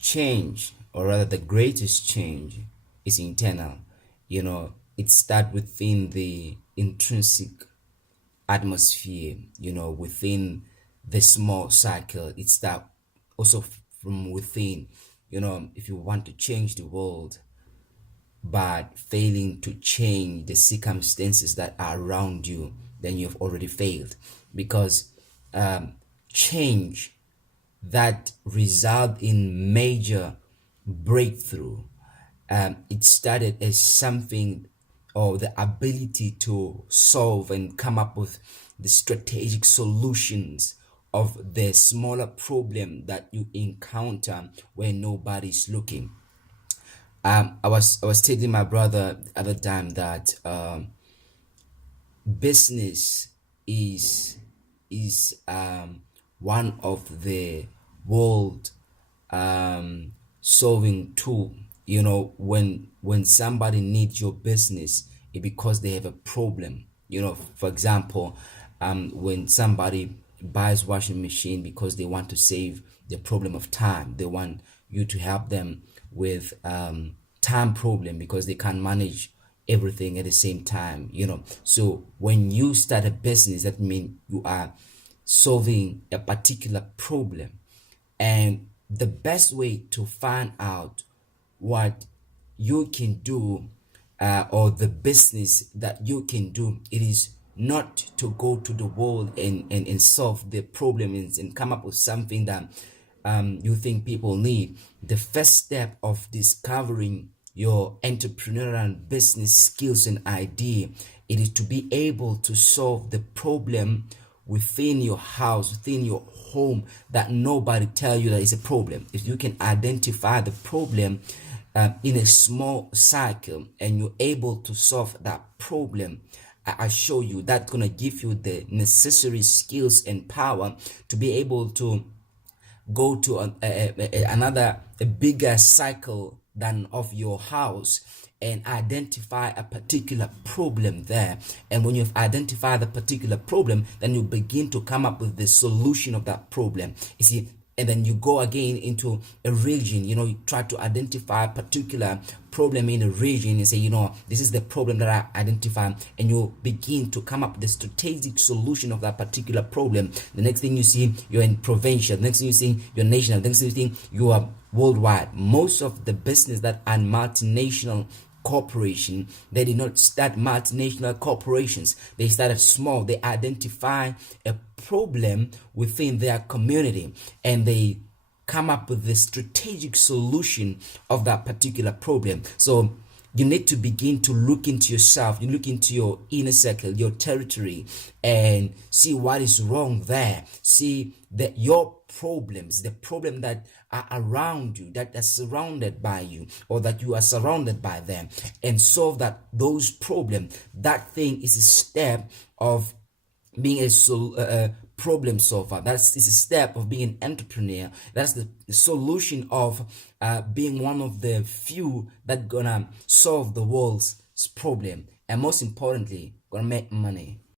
change, or rather the greatest change, is internal. It starts within the intrinsic atmosphere, within the small circle. It starts also from within. If you want to change the world, but failing to change the circumstances that are around you, then you've already failed. Because change that result in major breakthrough, it started as something, or the ability to solve and come up with the strategic solutions of the smaller problem that you encounter when nobody's looking. I was telling my brother the other time that business is one of the world solving tool. When somebody needs your business, it because they have a problem. For example, when somebody buys washing machine because they want to save the problem of time, they want you to help them with time problem because they can't manage everything at the same time. So when you start a business, that means you are solving a particular problem. And the best way to find out what you can do, or the business that you can do, it is not to go to the world and solve the problem and come up with something that you think people need. The first step of discovering your entrepreneurial and business skills and idea, it is to be able to solve the problem within your house, within your home, that nobody tell you that is a problem. If you can identify the problem in a small cycle and you're able to solve that problem, I show you that's gonna give you the necessary skills and power to be able to go to a bigger cycle than of your house and identify a particular problem there. And when you've identified the particular problem, then you begin to come up with the solution of that problem. You see, and then you go again into a region, you try to identify a particular problem in a region and say, this is the problem that I identify, and you begin to come up with the strategic solution of that particular problem. The next thing you see, you're in provincial. The next thing you see, you're national. The next thing you think, you are worldwide. Most of the business that are multinational corporation, they did not start multinational corporations. They started small. They identify a problem within their community and they come up with the strategic solution of that particular problem. So you need to begin to look into yourself. You look into your inner circle, your territory, and see what is wrong there. See that your problems, the problem that are around you, that are surrounded by you, or that you are surrounded by them, and solve those problems. That thing is a step of being a problem solver. Is a step of being an entrepreneur. That's the solution of being one of the few that gonna solve the world's problem, and most importantly, gonna make money.